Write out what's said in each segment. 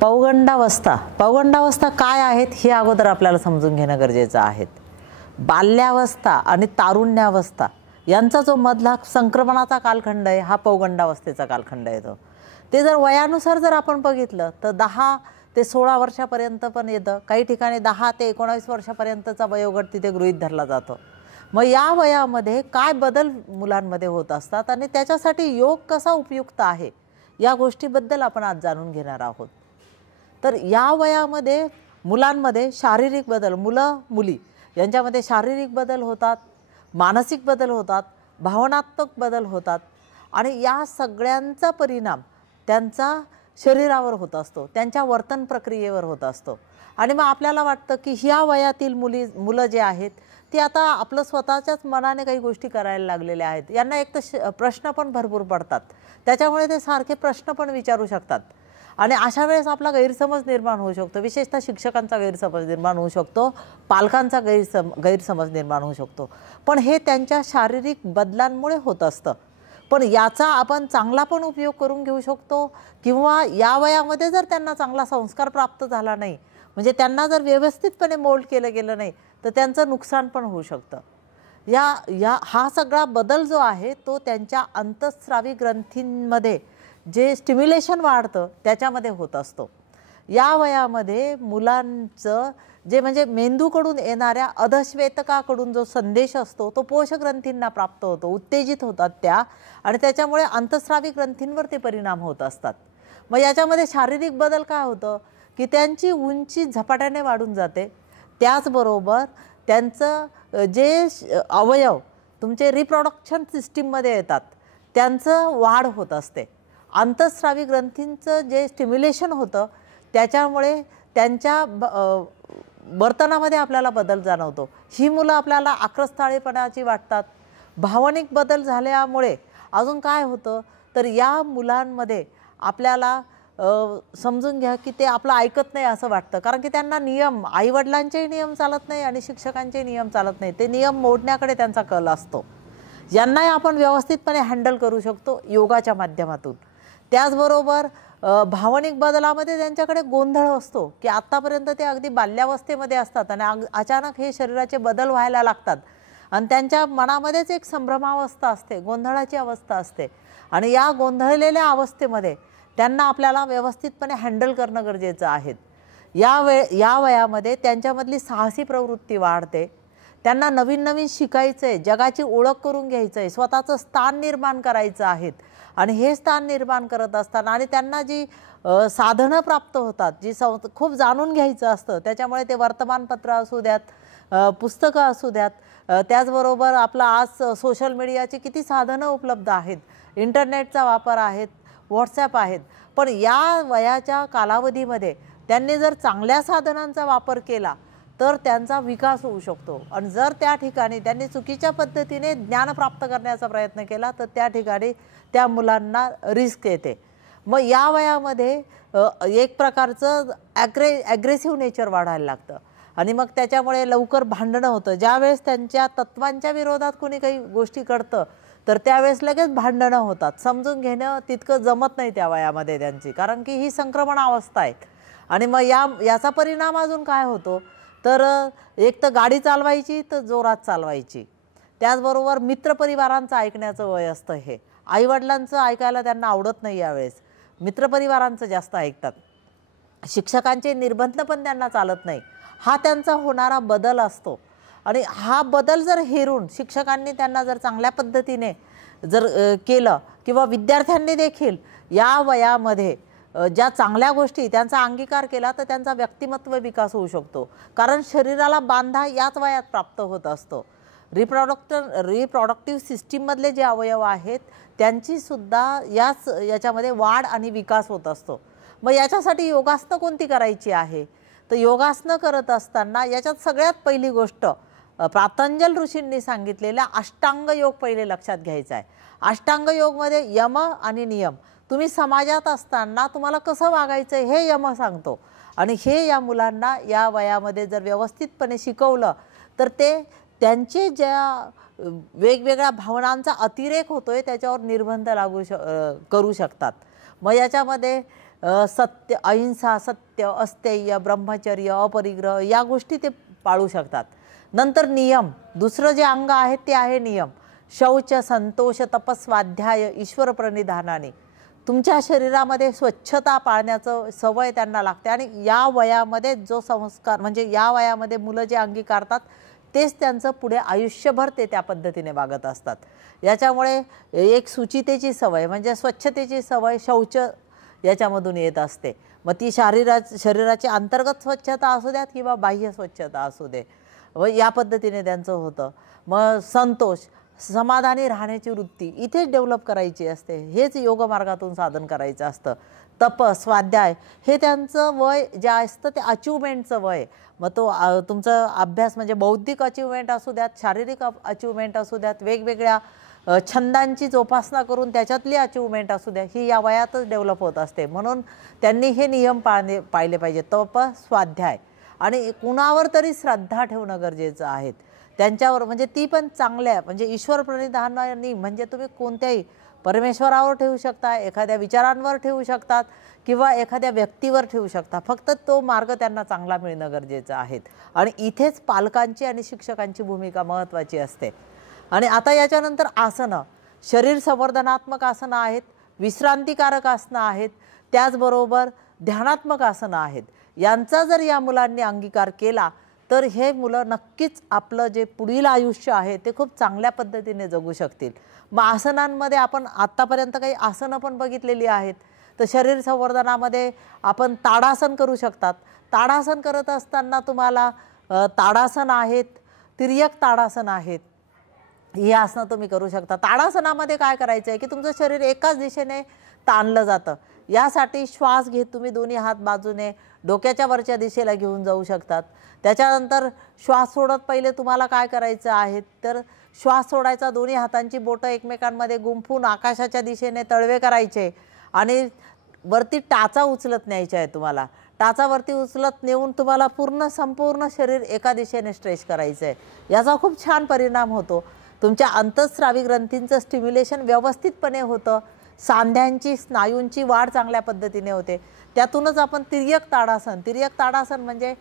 पौगंडावस्था काय आहेत हे अगोदर आपल्याला समजून घेणं गरजेचं आहे. बाल्यावस्था आणि तारुण्यावस्था यांचा जो मधला संक्रमणाचा कालखंड आहे हा पौगंडावस्थेचा कालखंड आहे. ते जर वयानुसार जर आपण बघितलं तर 10 ते 16 वर्षापर्यंत पण येतं, काही ठिकाणी 10 ते 19 वर्षापर्यंतचा वयोगट तिथे गृहीत धरला जातो. मग या वयामध्ये काय बदल मुलांमध्ये होत असतात आणि त्याच्यासाठी योग कसा उपयुक्त आहे या गोष्टीबद्दल आपण आज जाणून घेणार आहोत. तर या वयामध्ये मुलांमध्ये शारीरिक बदल, मुलं मुली यांच्यामध्ये शारीरिक बदल होतात, मानसिक बदल होतात, भावनात्मक बदल होतात आणि या सगळ्यांचा परिणाम त्यांचा शरीरावर होत असतो, त्यांच्या वर्तन प्रक्रियेवर होत असतो. आणि मग आपल्याला वाटतं की ह्या वयातील मुलं जे आहेत ती आता आपलं स्वतःच्याच मनाने काही गोष्टी करायला लागलेले आहेत. यांना एक तर प्रश्न पण भरपूर पडतात, त्याच्यामुळे ते सारखे प्रश्न पण विचारू शकतात आणि अशा वेळेस आपला गैरसमज निर्माण होऊ शकतो. विशेषतः शिक्षकांचा गैरसमज निर्माण होऊ शकतो, पालकांचा गैरसमज निर्माण होऊ शकतो. पण हे त्यांच्या शारीरिक बदलांमुळे होत असतं. पण याचा आपण चांगला पण उपयोग करून घेऊ शकतो किंवा या वयामध्ये जर त्यांना चांगला संस्कार प्राप्त झाला नाही, म्हणजे त्यांना जर व्यवस्थितपणे मोल्ड केलं गेलं नाही तर त्यांचं नुकसान पण होऊ शकतं. हा सगळा बदल जो आहे तो त्यांच्या अंतःस्रावी ग्रंथींमध्ये जे स्टिम्युलेशन वाढतं त्याच्यामध्ये होत असतो. या वयामध्ये मुलांचं जे म्हणजे मेंदूकडून येणाऱ्या अधश्वेतकाकडून जो संदेश असतो तो पोषग्रंथींना प्राप्त होतो, उत्तेजित होतात त्या आणि त्याच्यामुळे अंतःस्रावी ग्रंथींवर ते परिणाम होत असतात. मग याच्यामध्ये शारीरिक बदल काय होतं की त्यांची उंची झपाट्याने वाढून जाते. त्याचबरोबर त्यांचं जे अवयव तुमचे रिप्रोडक्शन सिस्टीममध्ये येतात त्यांचं वाढ होत असते. अंतःस्रावी ग्रंथींचं जे स्टिम्युलेशन होतं त्याच्यामुळे त्यांच्या वर्तनामध्ये आपल्याला बदल जाणवतो. ही मुलं आपल्याला आक्रस्ताळेपणाची वाटतात. भावनिक बदल झाल्यामुळे अजून काय होतं तर या मुलांमध्ये आपल्याला समजून घ्या की ते आपलं ऐकत नाही असं वाटतं, कारण की त्यांना नियम, आईवडिलांचेही नियम चालत नाही आणि शिक्षकांचे नियम चालत नाही. ते नियम मोडण्याकडे त्यांचा कल असतो. यांनाही आपण व्यवस्थितपणे हँडल करू शकतो योगाच्या माध्यमातून. त्याचबरोबर भावनिक बदलामध्ये त्यांच्याकडे गोंधळ असतो की आत्तापर्यंत ते अगदी बाल्यावस्थेमध्ये असतात आणि अचानक हे शरीराचे बदल व्हायला लागतात आणि त्यांच्या मनामध्येच एक संभ्रमावस्था असते, गोंधळाची अवस्था असते आणि या गोंधळलेल्या अवस्थेमध्ये त्यांना आपल्याला व्यवस्थितपणे हँडल करणं गरजेचं आहे. या वयामध्ये त्यांच्यामधली साहसी प्रवृत्ती वाढते. त्यांना नवीन नवीन शिकायचं आहे, जगाची ओळख करून घ्यायचं आहे, स्वतःचं स्थान निर्माण करायचं आहे आणि हे स्थान निर्माण करत असताना आणि त्यांना जी साधनं प्राप्त होतात, जी खूप जाणून घ्यायचं असतं, त्याच्यामुळे ते वर्तमानपत्र असू द्यात, पुस्तकं असू द्यात, त्याचबरोबर आपलं आज सोशल मीडियाची किती साधनं उपलब्ध आहेत, इंटरनेटचा वापर आहेत, व्हॉट्सॲप आहेत. पण या वयाच्या कालावधीमध्ये त्यांनी जर चांगल्या साधनांचा वापर केला तर त्यांचा विकास होऊ शकतो आणि जर त्या ठिकाणी त्यांनी चुकीच्या पद्धतीने ज्ञान प्राप्त करण्याचा प्रयत्न केला तर त्या ठिकाणी त्या मुलांना रिस्क येते. मग या वयामध्ये एक प्रकारचं ॲग्रेसिव्ह नेचर वाढायला लागतं आणि मग त्याच्यामुळे लवकर भांडणं होतं. ज्यावेळेस त्यांच्या तत्वांच्या विरोधात कोणी काही गोष्टी करतं तर त्यावेळेस लगेच भांडणं होतात. समजून घेणं तितकं जमत नाही त्या वयामध्ये त्यांची, कारण की ही संक्रमण अवस्था आहे. आणि मग याचा परिणाम अजून काय होतो तर एक तर गाडी चालवायची तर जोरात चालवायची. त्याचबरोबर मित्रपरिवारांचं ऐकण्याचं वय असतं. हे आईवडिलांचं ऐकायला त्यांना आवडत नाही, यावेळेस मित्रपरिवारांचं जास्त ऐकतात. शिक्षकांचे निर्बंध पण त्यांना चालत नाही. हा त्यांचा होणारा बदल असतो आणि हा बदल जर हेरून शिक्षकांनी त्यांना जर चांगल्या पद्धतीने जर केलं किंवा विद्यार्थ्यांनी देखील या वयामध्ये ज्या चांगल्या गोष्टी त्यांचा अंगीकार केला तर त्यांचा व्यक्तिमत्व विकास होऊ शकतो. कारण शरीराला बांधा याच वयात प्राप्त होत असतो. रिप्रोडक्टिव्ह सिस्टीममधले जे अवयव आहेत त्यांची सुद्धा याच्यामध्ये वाढ आणि विकास होत असतो. मग याच्यासाठी योगासनं कोणती करायची आहे तर योगासनं करत असताना याच्यात सगळ्यात पहिली गोष्ट पतंजल ऋषींनी सांगितलेल्या अष्टांग योग पहिले लक्षात घ्यायचा आहे. अष्टांग योगमध्ये यम आणि नियम, तुम्ही समाजात असताना तुम्हाला कसं वागायचं हे यम सांगतो आणि हे या मुलांना या वयामध्ये जर व्यवस्थितपणे शिकवलं तर ते त्यांचे ज्या वेगवेगळ्या भावनांचा अतिरेक होतोय त्याच्यावर निर्बंध करू शकतात. मग याच्यामध्ये सत्य, अहिंसा, सत्य, अस्तेय, ब्रह्मचर्य, अपरिग्रह या गोष्टी ते पाळू शकतात. नंतर नियम, दुसरं जे अंग आहे ते आहे नियम. शौच, संतोष, तपस्वाध्याय, ईश्वर प्रणिधानाने तुमच्या शरीरामध्ये स्वच्छता पाळण्याचं सवय त्यांना लागते. आणि या वयामध्ये जो संस्कार, म्हणजे या वयामध्ये मुलं जे अंगीकारतात तेच त्यांचं पुढे आयुष्यभर ते त्या पद्धतीने वागत असतात. याच्यामुळे एक शुचितेची सवय, म्हणजे स्वच्छतेची सवय, शौच याच्यामधून येत असते. मग ती शरीराची अंतर्गत स्वच्छता असू द्यात किंवा बाह्य स्वच्छता असू दे, व या पद्धतीने त्यांचं होतं. मग संतोष, समाधानी राहण्याची वृत्ती इथेच डेव्हलप करायची असते. हेच योगमार्गातून साधन करायचं असतं. तप, स्वाध्याय हे त्यांचं वय जे असतं ते अचिव्हमेंटचं वय. मग तो तुमचं अभ्यास म्हणजे बौद्धिक अचिव्हमेंट असू द्यात, शारीरिक अचिव्हमेंट असू द्यात, वेगवेगळ्या छंदांची जोपासना करून त्याच्यातली अचिव्हमेंट असू द्या, ही या वयातच डेव्हलप होत असते. म्हणून त्यांनी हे नियम पाळले पाहिजे. तप, स्वाध्याय आणि कुणावर तरी श्रद्धा ठेवणं गरजेचं आहे त्यांच्यावर, म्हणजे ती पण चांगल्या, म्हणजे ईश्वर प्रणिधानाने, म्हणजे तुम्ही कोणत्याही परमेश्वरावर ठेवू शकता, एखाद्या विचारांवर ठेवू शकतात किंवा एखाद्या व्यक्तीवर ठेवू शकता. फक्त तो मार्ग त्यांना चांगला मिळणं गरजेचं आहे. आणि इथेच पालकांची आणि शिक्षकांची भूमिका महत्त्वाची असते. आणि आता याच्यानंतर आसनं, शरीर संवर्धनात्मक आसनं आहेत, विश्रांतिकारक आसनं आहेत, त्याचबरोबर ध्यानात्मक आसनं आहेत. यांचा जर या मुलांनी अंगीकार केला तर हे मुलं नक्कीच आपलं जे पुढील आयुष्य आहे ते खूप चांगल्या पद्धतीने जगू शकतील. मग आसनांमध्ये आपण आत्तापर्यंत काही आसनं पण बघितलेली आहेत. तर शरीर संवर्धनामध्ये आपण ताडासन करू शकतात. ताडासन करत असताना तुम्हाला ताडासन आहेत, तिर्यक ताडासन आहेत, ही आसनं तुम्ही करू शकता. ताडासनामध्ये काय करायचं आहे की तुमचं शरीर एकाच दिशेने ताणलं जातं. यासाठी श्वास घेत तुम्ही दोन्ही हात बाजूने डोक्याच्या वरच्या दिशेला घेऊन जाऊ शकतात. त्याच्यानंतर श्वास सोडत पहिले तुम्हाला काय करायचं आहे तर श्वास सोडायचा, दोन्ही हातांची बोटं एकमेकांमध्ये गुंफून आकाशाच्या दिशेने तळवे करायचे आणि वरती टाचा उचलत न्यायचे आहे. तुम्हाला टाचावरती उचलत नेऊन तुम्हाला संपूर्ण शरीर एका दिशेने स्ट्रेच करायचं आहे. याचा खूप छान परिणाम होतो. तुमच्या अंतःस्रावी ग्रंथींचं स्टिम्युलेशन व्यवस्थितपणे होतं. सांध्यांची, स्नायूंची वाढ चांगल्या पद्धतीने होते. त्यातूनच आपण तिर्यक ताडासन म्हणजे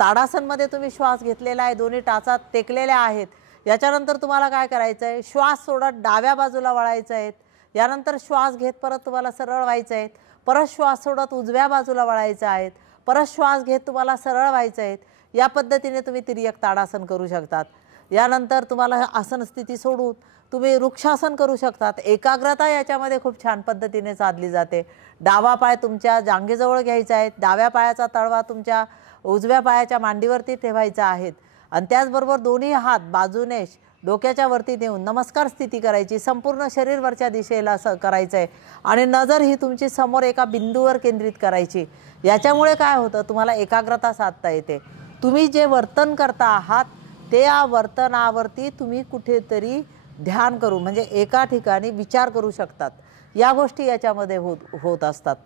ताडासनमध्ये तुम्ही श्वास घेतलेला आहे, दोन्ही टाचा टेकलेल्या आहेत. याच्यानंतर तुम्हाला काय करायचं आहे, श्वास सोडत डाव्या बाजूला वळायचं आहे. यानंतर श्वास घेत परत तुम्हाला सरळ व्हायचं आहे. परत श्वास सोडत उजव्या बाजूला वळायचं आहे. परत श्वास घेत तुम्हाला सरळ व्हायचं आहे. या पद्धतीने तुम्ही तिर्यक ताडासन करू शकतात. यानंतर तुम्हाला आसन स्थिती सोडून तुम्ही वृक्षासन करू शकतात. एकाग्रता याच्यामध्ये खूप छान पद्धतीने साधली जाते. डावा पाय तुमच्या जांघेजवळ घ्यायचा आहे, डाव्या पायाचा तळवा तुमच्या उजव्या पायाच्या मांडीवरती ठेवायचा आहे आणि त्याचबरोबर दोन्ही हात बाजूने डोक्याच्या वरती नेऊन नमस्कार स्थिती करायची. संपूर्ण शरीरवरच्या दिशेला करायचं आहे आणि नजर ही तुमची समोर एका बिंदूवर केंद्रित करायची. याच्यामुळे काय होतं, तुम्हाला एकाग्रता साधता येते. तुम्ही जे वर्तन करता आहात त्या वर्तनावरती तुम्ही कुठेतरी ध्यान करू, म्हणजे एका ठिकाणी विचार करू शकतात. या गोष्टी याच्यामध्ये होत असतात.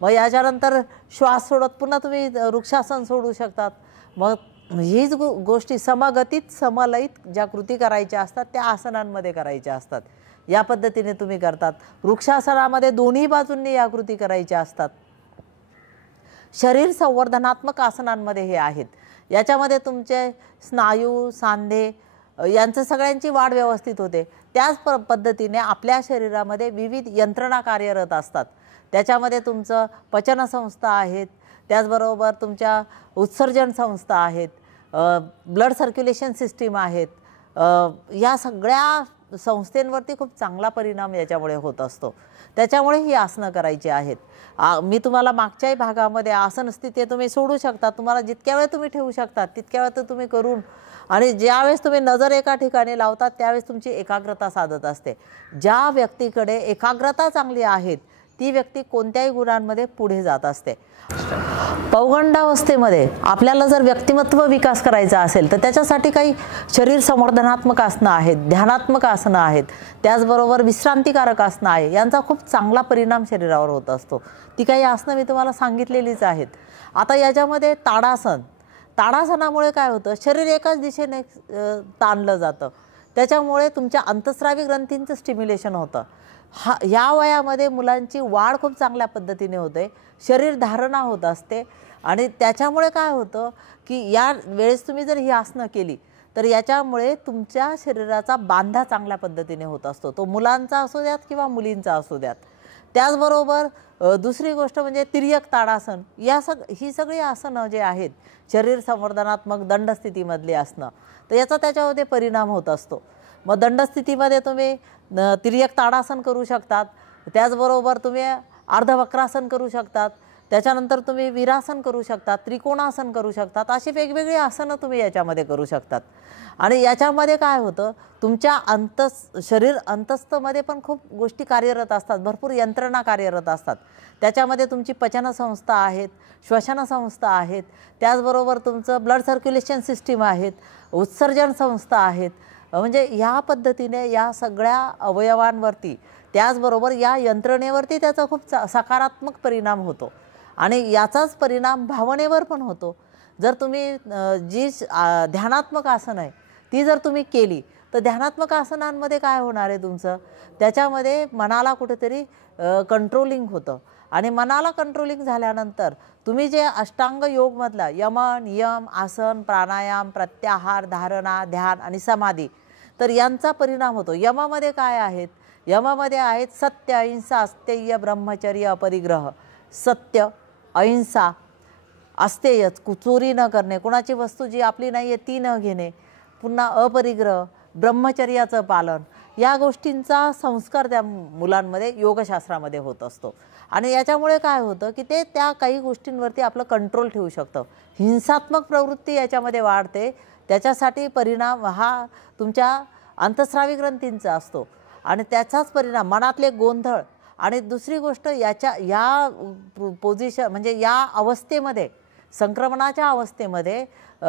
मग याच्यानंतर श्वास सोडत पुन्हा तुम्ही वृक्षासन सोडू शकतात. मग हीच गोष्टी समगतीत समलयित ज्या कृती करायच्या असतात त्या आसनांमध्ये करायच्या असतात. या पद्धतीने तुम्ही करतात. वृक्षासनामध्ये दोन्ही बाजूंनी या कृती करायच्या असतात. शरीर संवर्धनात्मक आसनांमध्ये हे आहेत. याच्यामध्ये तुमचे स्नायू, सांधे यांचं सगळ्यांची वाढ व्यवस्थित होते. त्याच पद्धतीने आपल्या शरीरामध्ये विविध यंत्रणा कार्यरत असतात. त्याच्यामध्ये तुमचं पचनसंस्था आहेत, त्याचबरोबर तुमच्या उत्सर्जन संस्था आहेत, ब्लड सर्क्युलेशन सिस्टीम आहेत. या सगळ्या संस्थेंवरती खूप चांगला परिणाम याच्यामुळे होत असतो. त्याच्यामुळे ही आसनं करायची आहेत. मी तुम्हाला मागच्याही भागामध्ये आसन स्थिती तुम्ही सोडू शकता. तुम्हाला जितक्या वेळ तुम्ही ठेवू शकता तितक्या वेळ तुम्ही करून, आणि ज्यावेळेस तुम्ही नजर एका ठिकाणी लावतात त्यावेळेस तुमची एकाग्रता साधत असते. ज्या व्यक्तीकडे एकाग्रता चांगली आहे ती व्यक्ती कोणत्याही गुणांमध्ये पुढे जात असते. पौगंडावस्थेमध्ये आपल्याला जर व्यक्तिमत्व विकास करायचा असेल तर त्याच्यासाठी काही शरीर संवर्धनात्मक आसनं आहेत, ध्यानात्मक आसनं आहेत, त्याचबरोबर विश्रांतिकारक आसनं आहे. यांचा खूप चांगला परिणाम शरीरावर होत असतो. ती काही आसनं मी तुम्हाला सांगितलेलीच आहेत. आता याच्यामध्ये ताडासनामुळे काय होतं, शरीर एकाच दिशेने ताणलं जातं. त्याच्यामुळे तुमच्या अंतस्रावी ग्रंथींचं स्टिम्युलेशन होतं. या वयामध्ये मुलांची वाढ खूप चांगल्या पद्धतीने होते, शरीर धारणा होत असते आणि त्याच्यामुळे काय होतं की या वेळेस तुम्ही जर ही आसनं केली तर याच्यामुळे तुमच्या शरीराचा बांधा चांगल्या पद्धतीने होत असतो, तो मुलांचा असू द्यात किंवा मुलींचा असू द्यात. त्याचबरोबर दुसरी गोष्ट म्हणजे तिर्यक ताडासन, ही सगळी आसनं जे आहेत शरीर संवर्धनात्मक दंडस्थितीमधली आसनं, तर याचा त्याच्यामध्ये परिणाम होत असतो. मग दंडस्थितीमध्ये तुम्ही तिर्यक ताडासन करू शकतात, त्याचबरोबर तुम्ही अर्धवक्रासन करू शकतात, त्याच्यानंतर तुम्ही वीरासन करू शकतात, त्रिकोणासन करू शकतात, अशी वेगवेगळी आसनं तुम्ही याच्यामध्ये करू शकतात. आणि याच्यामध्ये काय होतं, तुमच्या शरीर अंतस्थमध्ये पण खूप गोष्टी कार्यरत असतात, भरपूर यंत्रणा कार्यरत असतात. त्याच्यामध्ये तुमची पचनसंस्था आहेत, श्वसनसंस्था आहेत, त्याचबरोबर तुमचं ब्लड सर्क्युलेशन सिस्टीम आहेत, उत्सर्जन संस्था आहेत. म्हणजे ह्या पद्धतीने या सगळ्या अवयवांवरती त्याचबरोबर या यंत्रणेवरती त्याचा खूप सकारात्मक परिणाम होतो आणि याचाच परिणाम भावनेवर पण होतो. जर तुम्ही जी ध्यानात्मक आसन आहे ती जर तुम्ही केली तर ध्यानात्मक आसनांमध्ये काय होणार आहे, तुमचं त्याच्यामध्ये मनाला कुठेतरी कंट्रोलिंग होतं आणि मनाला कंट्रोलिंग झाल्यानंतर तुम्ही जे अष्टांग योगमधला यम नियम आसन प्राणायाम प्रत्याहार धारणा ध्यान आणि समाधी, तर यांचा परिणाम होतो. यमामध्ये काय आहेत, यमामध्ये आहेत सत्य अहिंसा अस्तेय ब्रह्मचर्य अपरिग्रह. सत्य अहिंसा अस्तेयच, चोरी न करणे, कुणाची वस्तू जी आपली नाही आहे ती न घेणे, पुन्हा अपरिग्रह ब्रह्मचर्याचं पालन, या गोष्टींचा संस्कार त्या मुलांमध्ये योगशास्त्रामध्ये होत असतो. आणि याच्यामुळे काय होतं की ते त्या काही गोष्टींवरती आपलं कंट्रोल ठेवू शकतं. हिंसात्मक प्रवृत्ती याच्यामध्ये वाढते, त्याच्यासाठी परिणाम हा तुमच्या अंतस्रावी ग्रंथींचा असतो आणि त्याचाच परिणाम मनातले गोंधळ. आणि दुसरी गोष्ट या पोझिशन म्हणजे या अवस्थेमध्ये संक्रमणाच्या अवस्थेमध्ये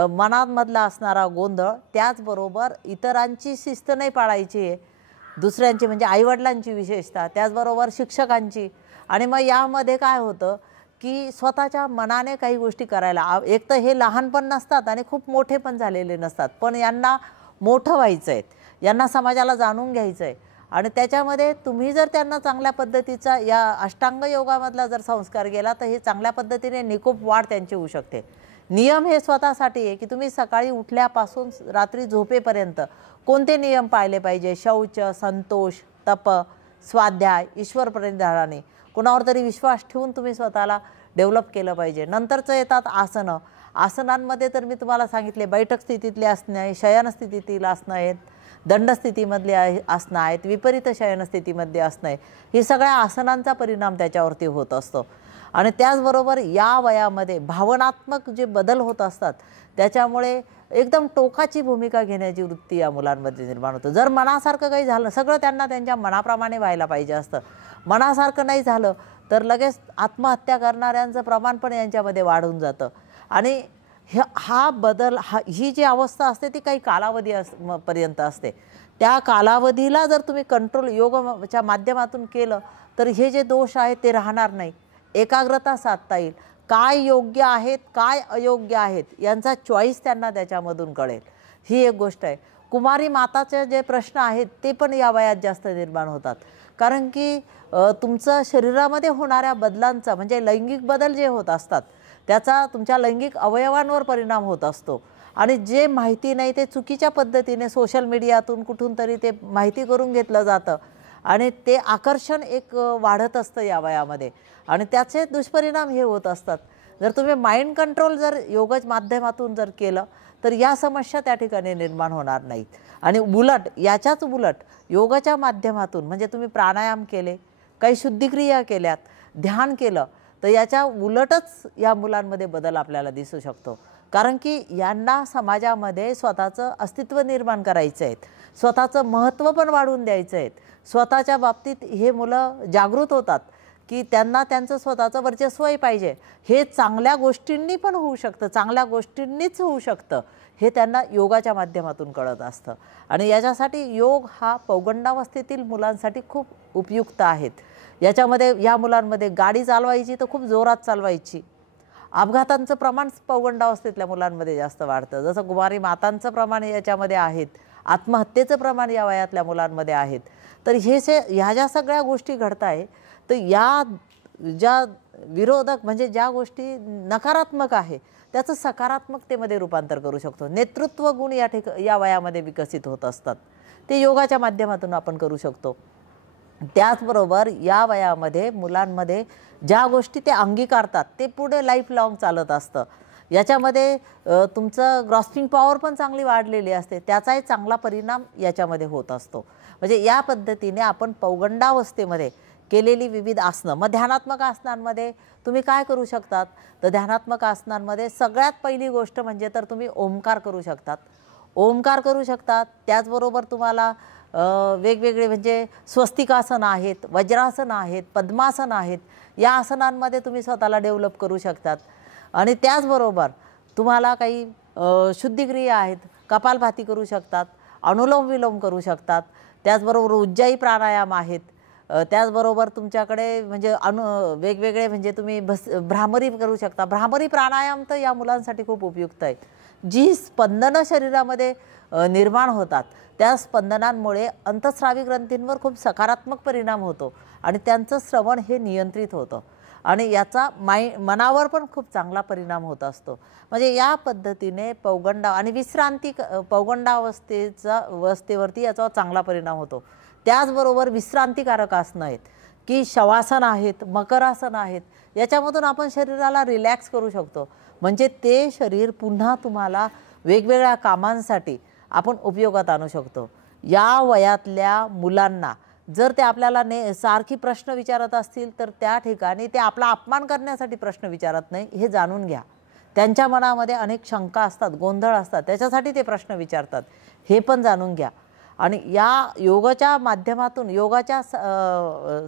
मनामधला असणारा गोंधळ, त्याचबरोबर इतरांची शिस्त नाही पाळायची आहे, दुसऱ्यांची म्हणजे आईवडिलांची विशेषतः, त्याचबरोबर शिक्षकांची. आणि मग यामध्ये काय होतं की स्वतःच्या मनाने काही गोष्टी करायला, एक तर हे लहान पण नसतात आणि खूप मोठे पण झालेले नसतात, पण यांना मोठं व्हायचं आहे, यांना समाजाला जाणून घ्यायचं आहे. आणि त्याच्यामध्ये तुम्ही जर त्यांना चांगल्या पद्धतीचा या अष्टांग योगामधला जर संस्कार केला तर हे चांगल्या पद्धतीने निकोप वाढ त्यांची होऊ शकते. नियम हे स्वतःसाठी आहे की तुम्ही सकाळी उठल्यापासून रात्री झोपेपर्यंत कोणते नियम पाळले पाहिजे. शौच, संतोष, तप, स्वाध्याय, ईश्वर प्रणिधानाने कोणावर तरी विश्वास ठेवून तुम्ही स्वतःला डेव्हलप केलं पाहिजे. नंतरचं येतात आसनं. आसनांमध्ये तर मी तुम्हाला सांगितले बैठक स्थितीतले आसनं आहे, शयन स्थितीतील आसनं आहेत, दंडस्थितीमधले आसनं आहेत, विपरीत शयनस्थितीमध्ये आसनं आहे. ही सगळ्या आसनांचा परिणाम त्याच्यावरती होत असतो. आणि त्याचबरोबर या वयामध्ये भावनात्मक जे बदल होत असतात त्याच्यामुळे एकदम टोकाची भूमिका घेण्याची वृत्ती या मुलांमध्ये निर्माण होतं. जर मनासारखं काही झालं, सगळं त्यांना त्यांच्या मनाप्रमाणे व्हायला पाहिजे असतं, मनासारखं नाही झालं तर लगेच आत्महत्या करणाऱ्यांचं प्रमाण पण यांच्यामध्ये वाढून जातं. आणि हा बदल ही जी अवस्था असते ती काही कालावधी पर्यंत असते. त्या कालावधीला जर तुम्ही कंट्रोल योगाच्या माध्यमातून केलं तर हे जे दोष आहेत ते राहणार नाही, एकाग्रता साधता येईल, काय योग्य आहेत काय अयोग्य आहेत यांचा चॉईस त्यांना त्याच्यामधून कळेल. ही एक गोष्ट आहे. कुमारी माताचे जे प्रश्न आहेत ते पण या वयात जास्त निर्माण होतात, कारण की तुमचं शरीरामध्ये होणाऱ्या बदलांचा म्हणजे लैंगिक बदल जे होत असतात त्याचा तुमच्या लैंगिक अवयवांवर परिणाम होत असतो. आणि जे माहिती नाही ते चुकीच्या पद्धतीने सोशल मीडियातून कुठून तरी ते माहिती करून घेतलं जातं आणि ते आकर्षण एक वाढत असतं या वयामध्ये आणि त्याचे दुष्परिणाम हे होत असतात. जर तुम्ही माइंड कंट्रोल जर योगाच्या माध्यमातून जर केलं तर या समस्या त्या ठिकाणी निर्माण होणार नाहीत. आणि उलट याच्याच उलट योगाच्या माध्यमातून म्हणजे तुम्ही प्राणायाम केले, काही शुद्धिक्रिया केल्यात, ध्यान केलं तर याच्या उलटच या मुलांमध्ये बदल आपल्याला दिसू शकतो. कारण की यांना समाजामध्ये स्वतःचं अस्तित्व निर्माण करायचं आहे, स्वतःचं महत्त्व पण वाढवून द्यायचं आहे. स्वतःच्या बाबतीत हे मुलं जागृत होतात की त्यांना त्यांचं स्वतःचं वर्चस्वही पाहिजे. हे चांगल्या गोष्टींनी पण होऊ शकतं, चांगल्या गोष्टींनीच होऊ शकतं, हे त्यांना योगाच्या माध्यमातून कळत असतं. आणि याच्यासाठी योग हा पौगंडावस्थेतील मुलांसाठी खूप उपयुक्त आहेत. याच्यामध्ये या मुलांमध्ये गाडी चालवायची तर खूप जोरात चालवायची, अपघातांचं प्रमाण पौगंडावस्थेतल्या मुलांमध्ये जास्त वाढतं, जसं कुमारी मातांचं प्रमाण याच्यामध्ये आहेत आत्महत्येचं प्रमाण या वयातल्या मुलांमध्ये आहेत. तर ह्या ज्या सगळ्या गोष्टी घडत आहे, तर या ज्या विरोधक म्हणजे ज्या गोष्टी नकारात्मक आहे त्याचं सकारात्मकतेमध्ये रूपांतर करू शकतो. नेतृत्व गुण या वयामध्ये विकसित होत असतात. ते योगाच्या माध्यमातून आपण करू शकतो. त्याचबरोबर या वयामध्ये मुलांमध्ये ज्या गोष्टी ते अंगीकारतात ते पुढे लाईफ लाँग चालत असतं. याच्यामध्ये तुमचं ग्रॉस्पिंग पॉवर पण चांगली वाढलेली असते, त्याचाही चांगला परिणाम याच्यामध्ये होत असतो. म्हणजे या पद्धतीने आपण पौगंडावस्थेमध्ये केलेली विविध आसनं, मग ध्यानात्मक आसनांमध्ये तुम्ही काय करू शकतात, तर ध्यानात्मक आसनांमध्ये सगळ्यात पहिली गोष्ट म्हणजे तर तुम्ही ओंकार करू शकतात. ओंकार करू शकतात. त्याचबरोबर तुम्हाला वेगवेगळे म्हणजे स्वस्तिकासन आहेत, वज्रासन आहेत, पद्मासन आहेत. या आसनांमध्ये तुम्ही स्वतःला डेव्हलप करू शकतात. आणि त्याचबरोबर तुम्हाला काही शुद्धिक्रिया आहेत, कपालभाती करू शकतात, अनुलोम विलोम करू शकतात. त्याचबरोबर उज्जाई प्राणायाम आहेत. त्याचबरोबर तुमच्याकडे म्हणजे वेगवेगळे म्हणजे तुम्ही भ्रामरी करू शकता. भ्रामरी प्राणायाम तर या मुलांसाठी खूप उपयुक्त आहे. जी स्पंदनं शरीरामध्ये निर्माण होतात त्या स्पंदनांमुळे अंतःस्रावी ग्रंथींवर खूप सकारात्मक परिणाम होतो आणि त्यांचं श्रवण हे नियंत्रित होतं आणि याचा मनावर पण खूप चांगला परिणाम होत असतो. म्हणजे या पद्धतीने आणि पौगंडावस्थेवरती याचा चांगला परिणाम होतो. त्याचबरोबर विश्रांतिकारक आसनं आहेत की शवासन आहेत, मकरासन आहेत. याच्यामधून आपण शरीराला रिलॅक्स करू शकतो. म्हणजे ते शरीर पुन्हा तुम्हाला वेगवेगळ्या कामांसाठी आपण उपयोगात आणू शकतो. या वयातल्या मुलांना जर ते आपल्याला सारखी प्रश्न विचारत असतील तर त्या ठिकाणी ते आपला अपमान करण्यासाठी प्रश्न विचारत नाही हे जाणून घ्या. त्यांच्या मनामध्ये अनेक शंका असतात, गोंधळ असतात, त्याच्यासाठी ते प्रश्न विचारतात हे पण जाणून घ्या. आणि या योगाच्या माध्यमातून योगाच्या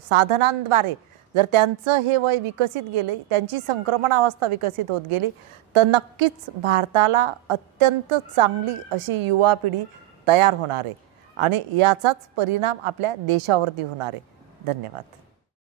साधनांद्वारे जर त्यांचं हे वय विकसित गेले, त्यांची संक्रमण अवस्था विकसित होत गेली तर नक्कीच भारताला अत्यंत चांगली अशी युवा पिढी तयार होणार आहे आणि याचाच परिणाम आपल्या देशावरती होणार आहे. धन्यवाद.